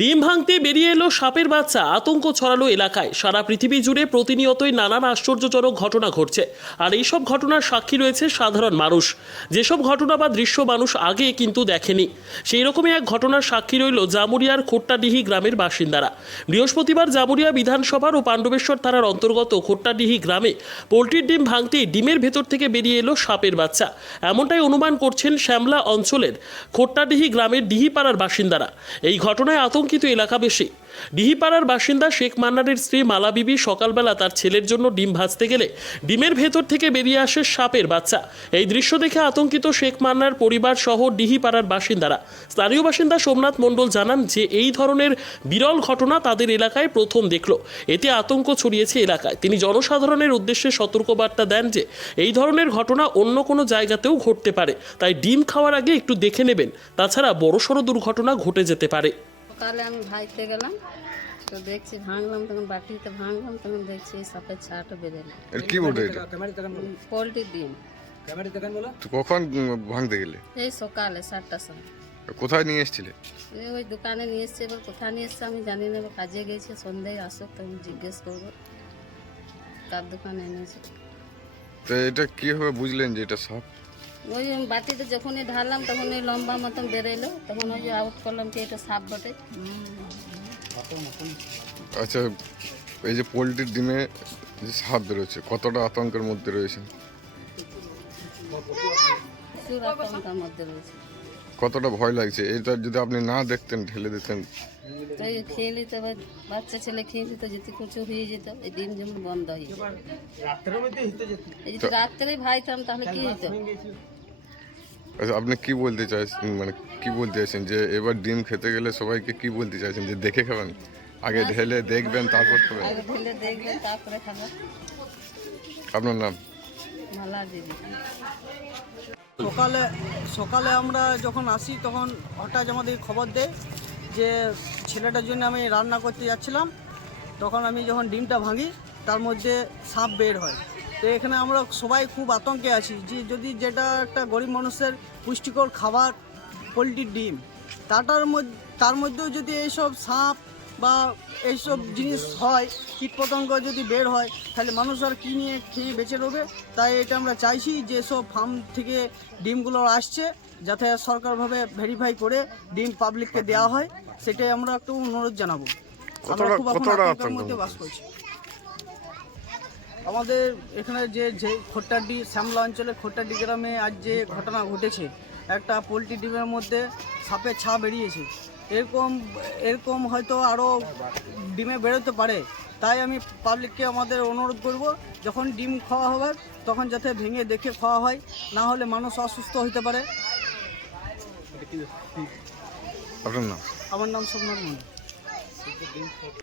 ডিম ভাঙতে বেরিয়ে এলো সাপের বাচ্চা, আতঙ্ক ছড়ালো এলাকায়। সারা পৃথিবী জুড়ে প্রতিনিয়তই নানান আশ্চর্যজনক ঘটনা ঘটছে, আর এইসব ঘটনার সাক্ষী রয়েছে সাধারণ মানুষ। যেসব ঘটনা বা দৃশ্য মানুষ আগে কিন্তু দেখেনি, সেই রকমই এক ঘটনার সাক্ষী রইল জামুরিয়ার খোট্টাডিহি গ্রামের বাসিন্দারা। বৃহস্পতিবার জামুরিয়া বিধানসভার ও পাণ্ডবেশ্বর থানার অন্তর্গত খোট্টাডিহি গ্রামে পোলট্রির ডিম ভাঙতেই ডিমের ভেতর থেকে বেরিয়ে এলো সাপের বাচ্চা। এমনটাই অনুমান করছেন শ্যামলা অঞ্চলের খোট্টাডিহি গ্রামের ডিহিপাড়ার বাসিন্দারা। এই ঘটনায় আতঙ্কিত এলাকাবাসী। ডিহিপাড়ার বাসিন্দা শেখ মান্নারের স্ত্রী মালা বিবি সকালবেলা তার ছেলের জন্য ডিম ভাজতে গেলে ডিমের ভেতর থেকে বেরিয়ে আসে সাপের বাচ্চা। এই দৃশ্য দেখে আতঙ্কিত শেখ মান্নার পরিবার সহ ডিহিপাড়ার বাসিন্দারা। স্থানীয় বাসিন্দা সোমনাথ মণ্ডল জানান যে এই ধরনের বিরল ঘটনা তাদের এলাকায় প্রথম দেখলো। এতে আতঙ্ক ছড়িয়েছে এলাকায়। তিনি জনসাধারণের উদ্দেশ্যে সতর্কবার্তা দেন যে এই ধরনের ঘটনা অন্য কোনো জায়গাতেও ঘটতে পারে, তাই ডিম খাওয়ার আগে একটু দেখে নেবেন, তাছাড়া বড়সড় দুর্ঘটনা ঘটে যেতে পারে। সকালে আমি ভাইতে গেলাম, তো দেখছি ভাঙলাম, তখন বাটিতে ভাঙলাম, তখন দেখছি সাপের ছাটা বেরোলো। কি বলতে এটা? পোলট্রির ডিম। তো কখন ভাঙতে গেলে? এই সকালে 7টার সময়। কোথায় নিয়ে এসেছিলে? ওই দোকানে নিয়ে এসছে, এবার কোথায় নিয়ে এসছে আমি জানি না। কাজে গেছে, সন্ধ্যায় আসুক তখন জিজ্ঞেস করবো কার দোকানে এনেছে। তো এটা কিভাবে বুঝলেন যে এটা সাপ? ওই বাটিতে যখনই ঢাললাম তখন ওই লম্বা মতন বেরোলো, তখন ওই যে আউট করলাম কি এটা সাপ বটে। আচ্ছা, এই যে পোলট্রির ডিমে যে সাপ বেরোচ্ছে, কতটা আতঙ্কের মধ্যে রয়েছেন? প্রচুর আতঙ্কের মধ্যে রয়েছে। কতটা ভয় লাগছে? এটা যদি আপনি না দেখতেন, ঢেলে দিতেন? তাই খেয়ে নিত, বাচ্চা ছেলে খেয়ে নিত, যেতে কিছু হয়ে যেত। এই ডিম যেমন বন্ধ হয়ে যেত, এই যদি রাত্রেই ভাইতাম তাহলে কি হতো? আচ্ছা, আপনি কি বলতে চাইছেন, মানে কি বলতে চাইছেন যে এবার ডিম খেতে গেলে সবাইকে কি বলতে চাইছেন, যে দেখে খাবেন? আগে ঢেলে দেখবেন তারপর খাবেন? আগে ঢেলে দেখবেন তারপরে খাবেন। আপনার নাম? মালা দিদি। সকালে আমরা যখন আসি তখন হঠাৎ আমাদের খবর দেয় যে ছেলেটার জন্য আমি রান্না করতে যাচ্ছিলাম, তখন আমি যখন ডিমটা ভাঙি তার মধ্যে সাপ বের হয়। তো এখানে আমরা সবাই খুব আতঙ্কে আছি যে যদি যেটা একটা গরিব মানুষের পুষ্টিকর খাবার পোলট্রির ডিম, তার মধ্যেও যদি এইসব সাপ বা এইসব জিনিস হয়, কীটপতঙ্গ যদি বের হয়, তাহলে মানুষ আর কী নিয়ে খেয়ে বেঁচে রবে। তাই এটা আমরা চাইছি যে সব ফার্ম থেকে ডিমগুলো আসছে যাতে সরকারভাবে ভেরিফাই করে ডিম পাবলিককে দেওয়া হয়, সেটাই আমরা একটু অনুরোধ জানাবো। আমরা খুব এখন আতঙ্কের মধ্যে বাস করছি। আমাদের এখানে যে খোট্টাডি শ্যামলা অঞ্চলে খোট্টাডি গ্রামে আজ যে ঘটনা ঘটেছে, একটা পোলট্রি ডিমের মধ্যে সাপের ছা বেরিয়েছে। এরকম হয়তো আরও ডিমে বেরোতে পারে। তাই আমি পাবলিককে আমাদের অনুরোধ করব, যখন ডিম খাওয়া হবে তখন যাতে ভেঙে দেখে খাওয়া হয়, না হলে মানুষ অসুস্থ হতে পারে। আপনার নাম? আমার নাম সোমনাথ মন্ডল।